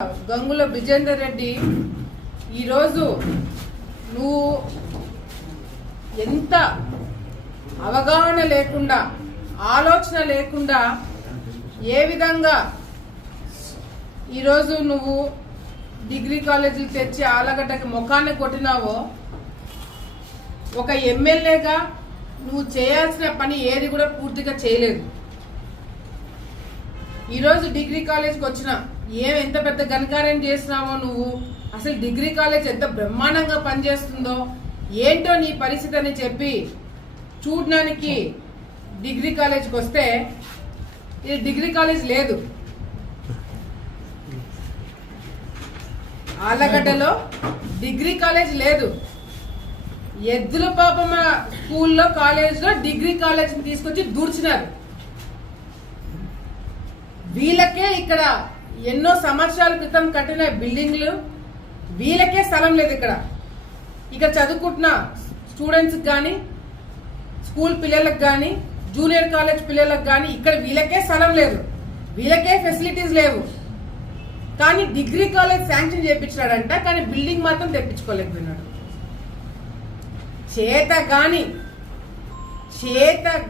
గంగుల బ్రిజేందర్ రెడ్డి ఈరోజు నువ్వు ఎంత అవగాహన లేకుండా ఆలోచన లేకుండా ఏ విధంగా ఈరోజు నువ్వు డిగ్రీ కాలేజీలు తెచ్చి ఆలగడ్డకి ముఖాన్ని కొట్టినావో ఒక ఎమ్మెల్యేగా నువ్వు చేయాల్సిన పని ఏది కూడా పూర్తిగా చేయలేదు. ఈరోజు డిగ్రీ కాలేజ్కి వచ్చిన ఎంత పెద్ద ఘనకార్యం చేసినావో నువ్వు, అసలు డిగ్రీ కాలేజ్ ఎంత బ్రహ్మాండంగా పనిచేస్తుందో ఏంటో నీ పరిస్థితి అని చెప్పి చూడడానికి డిగ్రీ కాలేజ్కి వస్తే ఇది డిగ్రీ కాలేజ్ లేదు. ఆలగడ్డలో డిగ్రీ కాలేజ్ లేదు. ఎద్దుల పాపమ్మ స్కూల్లో కాలేజ్లో డిగ్రీ కాలేజ్ని తీసుకొచ్చి దూర్చినారు. వీళ్ళకే ఇక్కడ ఎన్నో సంవత్సరాల క్రితం కట్టిన బిల్డింగ్లు వీళ్ళకే స్థలం లేదు. ఇక్కడ చదువుకుంటున్న స్టూడెంట్స్ కానీ స్కూల్ పిల్లలకు కానీ జూనియర్ కాలేజ్ పిల్లలకు కానీ ఇక్కడ వీళ్ళకే స్థలం లేదు, వీళ్ళకే ఫెసిలిటీస్ లేవు. కానీ డిగ్రీ కాలేజ్ శాంక్షన్ చేయించాడంట, కానీ బిల్డింగ్ మాత్రం తెప్పించుకోలేకపోయినాడు. చేత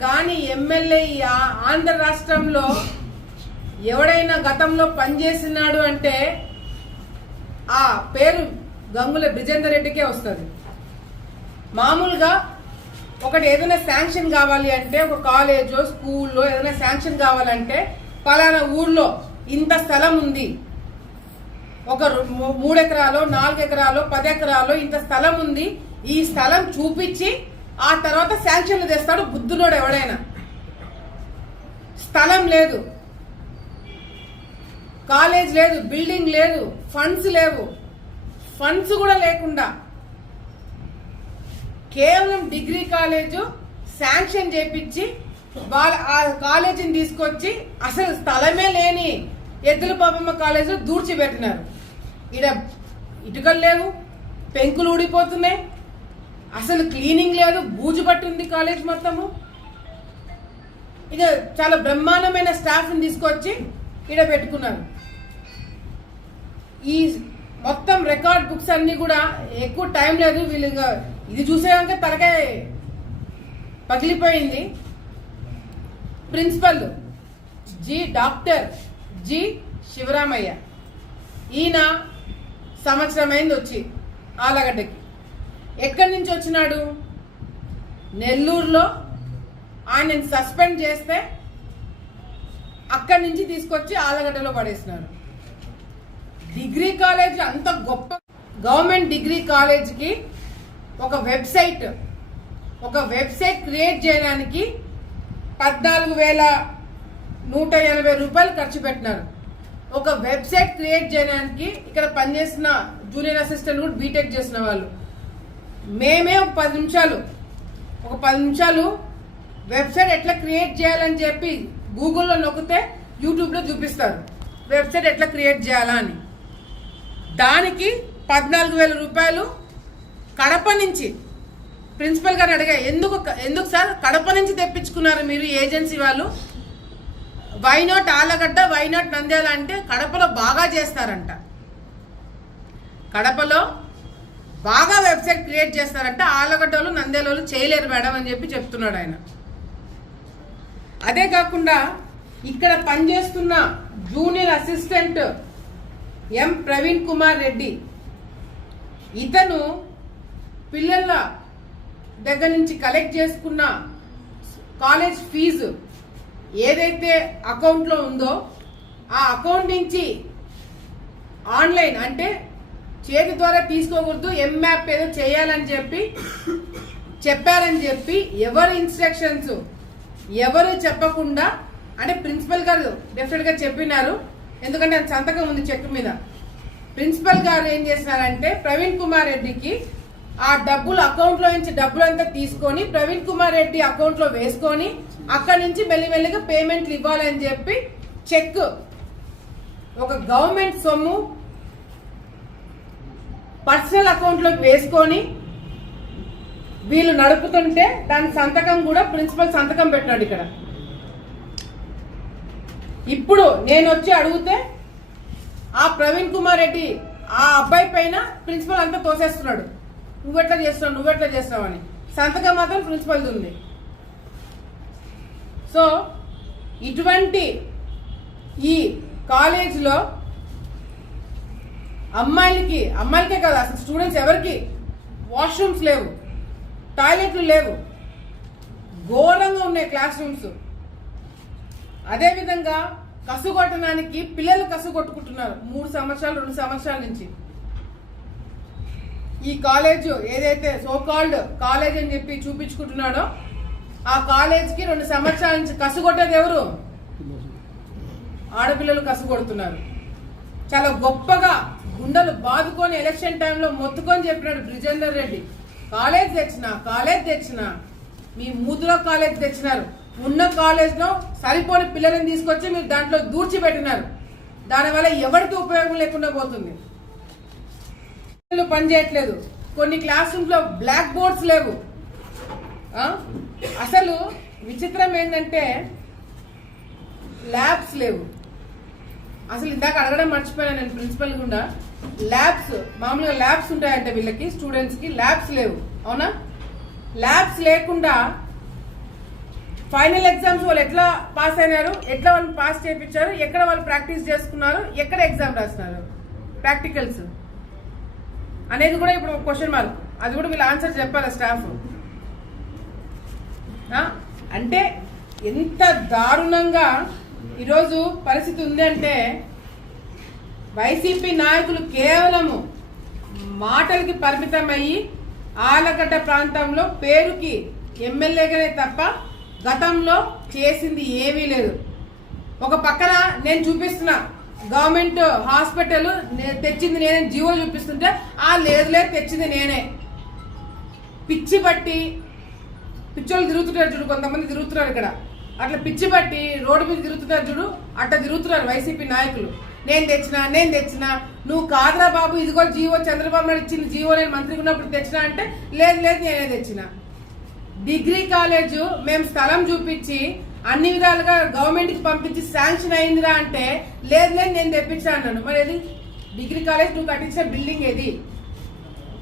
గాని ఎమ్మెల్యే ఆంధ్ర రాష్ట్రంలో ఎవడైనా గతంలో పనిచేసినాడు అంటే ఆ పేరు గంగుల బ్రిజేందర్ రెడ్డికే వస్తుంది. మామూలుగా ఒకటి ఏదైనా శాంక్షన్ కావాలి అంటే ఒక కాలేజో స్కూల్లో ఏదైనా శాంక్షన్ కావాలంటే పలానా ఊర్లో ఇంత స్థలం ఉంది, ఒక 3 ఎకరాలో 4 ఎకరాలో 10 ఎకరాలో ఇంత స్థలం ఉంది, ఈ స్థలం చూపించి ఆ తర్వాత శాంక్షన్లు తెస్తాడు బుద్ధులోడు ఎవడైనా. స్థలం లేదు, కాలేజ్ లేదు, బిల్డింగ్ లేదు, ఫండ్స్ లేవు. ఫండ్స్ కూడా లేకుండా కేవలం డిగ్రీ కాలేజ్ శాంక్షన్ చేపించి వాళ్ళ ఆ కాలేజీని తీసుకొచ్చి అసలు స్థలమే లేని ఎద్దుల పాపమ్మ కాలేజ్ దూర్చిపెట్టినారు. ఇక్కడ ఇటుకలు లేవు, పెంకులు ఊడిపోతున్నాయి, అసలు క్లీనింగ్ లేదు, బూజు పట్టింది కాలేజ్ మొత్తము. ఇక చాలా బ్రహ్మాండమైన స్టాఫ్ని తీసుకొచ్చి ఇక్కడ పెట్టుకున్నారు. ఈ మొత్తం రికార్డ్ బుక్స్ అన్ని కూడా ఎక్కువ టైం లేదు, వీళ్ళు ఇది చూసేదాక తలకాయ పగిలిపోయింది. ప్రిన్సిపల్ డాక్టర్ జి శివరామయ్య, ఈయన సంవత్సరం అయింది వచ్చి ఆలగడ్డకి. ఎక్కడి నుంచి వచ్చినాడు? నెల్లూరులో ఆయనని సస్పెండ్ చేస్తే అక్కడి నుంచి తీసుకొచ్చి ఆలగడ్డలో పడేసినారు. డిగ్రీ కాలేజ్ అంత గొప్ప గవర్నమెంట్ డిగ్రీ కాలేజ్కి ఒక వెబ్సైట్ క్రియేట్ చేయడానికి 14,180 రూపాయలు ఖర్చు పెట్టినారు. ఒక వెబ్సైట్ క్రియేట్ చేయడానికి ఇక్కడ పనిచేసిన జూనియర్ అసిస్టెంట్ కూడా బీటెక్ చేసిన వాళ్ళు మేమే ఒక 10 నిమిషాలు వెబ్సైట్ ఎట్లా క్రియేట్ చేయాలని చెప్పి గూగుల్లో నొక్కితే యూట్యూబ్లో చూపిస్తారు వెబ్సైట్ ఎట్లా క్రియేట్ చేయాలా అని. దానికి 14,000 రూపాయలు కడప నుంచి ప్రిన్సిపల్ గారిని అడిగా, ఎందుకు సార్ కడప నుంచి తెప్పించుకున్నారు మీరు ఏజెన్సీ వాళ్ళు? వైనాట్ ఆలగడ్డ, వైనాట్ నంద్యాల అంటే కడపలో బాగా చేస్తారంట, కడపలో బాగా వెబ్సైట్ క్రియేట్ చేస్తారంట, ఆలగడ్డలు నంద్యాలలో చేయలేరు మేడం అని చెప్పి చెప్తున్నాడు ఆయన. అదే కాకుండా ఇక్కడ పనిచేస్తున్న జూనియర్ అసిస్టెంట్ ఎం ప్రవీణ్ కుమార్ రెడ్డి, ఇతను పిల్లల దగ్గర నుంచి కలెక్ట్ చేసుకున్న కాలేజ్ ఫీజు ఏదైతే అకౌంట్లో ఉందో ఆ అకౌంట్ నుంచి ఆన్లైన్ అంటే చేతి ద్వారా తీసుకోకూడదు, ఎంమ్యాప్ ఏదో చేయాలని చెప్పారని చెప్పి ఎవరు ఇన్స్ట్రక్షన్స్ ఎవరు చెప్పకుండా, అంటే ప్రిన్సిపల్ గారు డెఫినెట్గా చెప్పినారు, ఎందుకంటే ఆయన సంతకం ఉంది చెక్ మీద. ప్రిన్సిపల్ గారు ఏం చేసినారంటే ప్రవీణ్ కుమార్ రెడ్డికి ఆ డబ్బులు అకౌంట్లో నుంచి డబ్బులంతా తీసుకొని ప్రవీణ్ కుమార్ రెడ్డి అకౌంట్లో వేసుకొని అక్కడి నుంచి మెల్లిమెల్లిగా పేమెంట్లు ఇవ్వాలని చెప్పి చెక్, ఒక గవర్నమెంట్ సొమ్ము పర్సనల్ అకౌంట్లోకి వేసుకొని వీళ్ళు నడుపుతుంటే దాని సంతకం కూడా ప్రిన్సిపల్ సంతకం పెట్టినాడు ఇక్కడ. ఇప్పుడు నేను వచ్చి అడిగితే ఆ ప్రవీణ్ కుమార్ రెడ్డి ఆ అబ్బాయి పైన ప్రిన్సిపల్ అంతా తోసేస్తున్నాడు, నువ్వెట్లా చేస్తున్నావు అని. సంతకం మాత్రం ప్రిన్సిపల్ది ఉంది. సో ఇటువంటి ఈ కాలేజీలో అమ్మాయిలకే కాదు, అసలు స్టూడెంట్స్ ఎవరికి వాష్రూమ్స్ లేవు, టాయిలెట్లు లేవు, ఘోరంగా ఉన్నాయి క్లాస్ రూమ్స్. అదేవిధంగా కసుగొట్టడానికి పిల్లలు కసుగొట్టుకుంటున్నారు 3 సంవత్సరాలు 2 సంవత్సరాల నుంచి. ఈ కాలేజ్ ఏదైతే సోకాల్డ్ కాలేజ్ అని చెప్పి చూపించుకుంటున్నాడో ఆ కాలేజ్కి 2 సంవత్సరాల నుంచి కసుగొట్టేది ఎవరు? ఆడపిల్లలు కసుగొడుతున్నారు. చాలా గొప్పగా గుండెలు బాదుకొని ఎలక్షన్ టైంలో మొత్తుకొని చెప్పినాడు బ్రిజేందర్ రెడ్డి, కాలేజ్ తెచ్చినా మీ మూతులో కాలేజ్ తెచ్చినారు, ఉన్న కాలేజ్లో సరిపోని పిల్లలను తీసుకొచ్చి మీరు దాంట్లో దూర్చిపెట్టినారు, దానివల్ల ఎవరికి ఉపయోగం లేకుండా పోతుంది. పనిచేయట్లేదు, కొన్ని క్లాస్ రూమ్స్ లో బ్లాక్ బోర్డ్స్ లేవు. అసలు విచిత్రం ఏంటంటే ల్యాబ్స్ లేవు. అసలు ఇందాక అడగడం మర్చిపోయాను నేను ప్రిన్సిపల్ గుండా, ల్యాబ్స్ మామూలుగా ల్యాబ్స్ ఉంటాయంటే వీళ్ళకి స్టూడెంట్స్ కి ల్యాబ్స్ లేవు. అవునా? ల్యాబ్స్ లేకుండా ఫైనల్ ఎగ్జామ్స్ వాళ్ళు ఎట్లా పాస్ అయినారు, ఎట్లా వాళ్ళు పాస్ చేయించారు, ఎక్కడ వాళ్ళు ప్రాక్టీస్ చేసుకున్నారు, ఎక్కడ ఎగ్జామ్ రాస్తున్నారు, ప్రాక్టికల్స్ అనేది కూడా ఇప్పుడు క్వశ్చన్ మార్క్. అది కూడా వీళ్ళు ఆన్సర్ చెప్పాలి స్టాఫ్. అంటే ఎంత దారుణంగా ఈరోజు పరిస్థితి ఉంది అంటే వైసీపీ నాయకులు కేవలము మాటలకి పరిమితమయ్యి ఆలగడ్డ ప్రాంతంలో పేరుకి ఎమ్మెల్యేగానే తప్ప గతంలో చేసింది ఏమీ లేదు. ఒక పక్కన నేను చూపిస్తున్నా గవర్నమెంట్ హాస్పిటల్ తెచ్చింది నేనే, జీవోలు చూపిస్తుంటే లేదు తెచ్చింది నేనే. పిచ్చి పట్టి పిచ్చోళ్ళు తిరుగుతున్నారు చూడు, కొంతమంది తిరుగుతున్నారు ఇక్కడ, అట్లా పిచ్చి పట్టి రోడ్డు మీద తిరుగుతున్నారు చూడు, అట్లా తిరుగుతున్నారు వైసీపీ నాయకులు. నేను తెచ్చినా నువ్వు కాదురా బాబు, ఇదిగో జీవో చంద్రబాబు నాయుడు ఇచ్చింది జీవో, నేను మంత్రికి ఉన్నప్పుడు తెచ్చినా అంటే లేదు నేనే తెచ్చిన. డిగ్రీ కాలేజ్ మేము స్థలం చూపించి అన్ని విధాలుగా గవర్నమెంట్ కి పంపించి శాంక్షన్ అయిందిరా అంటే లేదు నేను తెప్పించా అన్నాను. మరి ఏది డిగ్రీ కాలేజ్ నువ్వు కట్టించిన బిల్డింగ్ ఏది?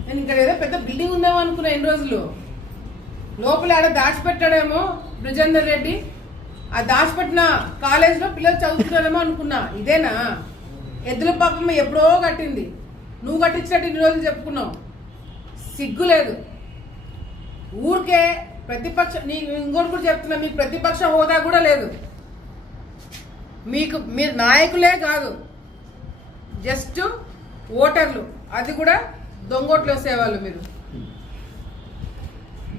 నేను ఇక్కడ ఏదో పెద్ద బిల్డింగ్ ఉందేమో అనుకున్నా ఎన్ని రోజులు. లోపల ఆడ దాచిపెట్టాడేమో బ్రిజేందర్ రెడ్డి, ఆ దాచిపెట్టిన కాలేజ్ లో పిల్లలు చదువుతున్నారేమో అనుకున్నా. ఇదేనా? ఎద్దుల పాపమ్మ ఎప్పుడో కట్టింది, నువ్వు కట్టించినట్టు ఇన్ని రోజులు చెప్పుకున్నావు. సిగ్గు లేదు. ఊరికే ప్రతిపక్ష ఇంకోటి కూడా చెప్తున్నా, మీకు ప్రతిపక్ష హోదా కూడా లేదు. మీరు నాయకులే కాదు, జస్ట్ ఓటర్లు, అది కూడా దొంగోట్లు వేసేవాళ్ళు.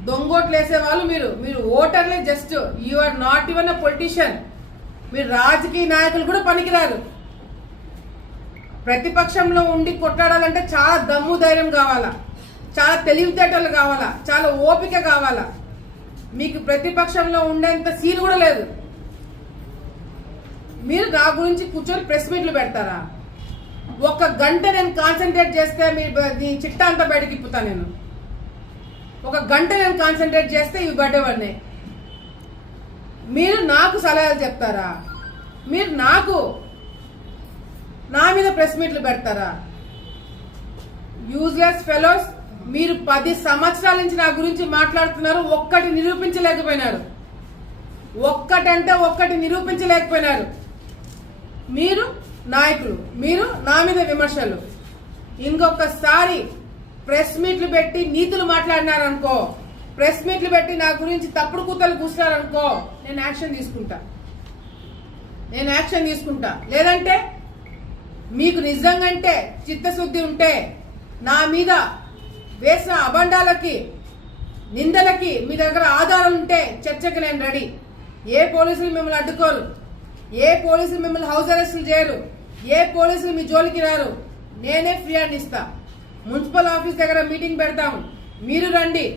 దొంగోట్లు వేసేవాళ్ళు మీరు ఓటర్లే. Just you are not even a politician. మీరు రాజకీయ నాయకులు కూడా పనికిరారు. ప్రతిపక్షంలో ఉండి కొట్లాడాలంటే చాలా దమ్ము ధైర్యం కావాలా, చాలా తెలివితేటలు కావాలా, చాలా ఓపిక కావాలా. మీకు ప్రతిపక్షంలో ఉండేంత సీన్ కూడా లేదు. మీరు నా గురించి కూర్చొని ప్రెస్ మీట్లు పెడతారా? 1 గంట నేను కాన్సన్ట్రేట్ చేస్తే మీ చిట్టా అంతా బయటకి ఇప్పుతా. నేను 1 గంట నేను కాన్సన్ట్రేట్ చేస్తే ఇవి పడ్డేవాడిని. మీరు నాకు సలహాలు చెప్తారా? మీరు నా మీద ప్రెస్ మీట్లు పెడతారా? Useless fellows. మీరు 10 సంవత్సరాల నుంచి నా గురించి మాట్లాడుతున్నారు, ఒక్కటి నిరూపించలేకపోయినారు. ఒక్కటంటే ఒక్కటి నిరూపించలేకపోయినారు. మీరు నాయకులు, మీరు నా మీద విమర్శలు. ఇంకొకసారి ప్రెస్ మీట్లు పెట్టి నీతులు మాట్లాడినారనుకో, ప్రెస్ మీట్లు పెట్టి నా గురించి తప్పుడు కూతలు కూర్చున్నారనుకో, నేను యాక్షన్ తీసుకుంటా. లేదంటే మీకు నిజంగంటే చిత్తశుద్ధి ఉంటే నా మీద వేసిన అబండాలకి నిందలకి మీ దగ్గర ఆధారాలు ఉంటే చర్చకి నేను రెడీ. ఏ పోలీసులు మిమ్మల్ని అడ్డుకోరు, ఏ పోలీసులు మిమ్మల్ని హౌస్ అరెస్టులు చేయరు, ఏ పోలీసులు మీ జోలికి రారు. నేనే ఫ్రీ హ్యాండ్ ఇస్తా. మున్సిపల్ ఆఫీస్ దగ్గర మీటింగ్ పెడతాము, మీరు రండి.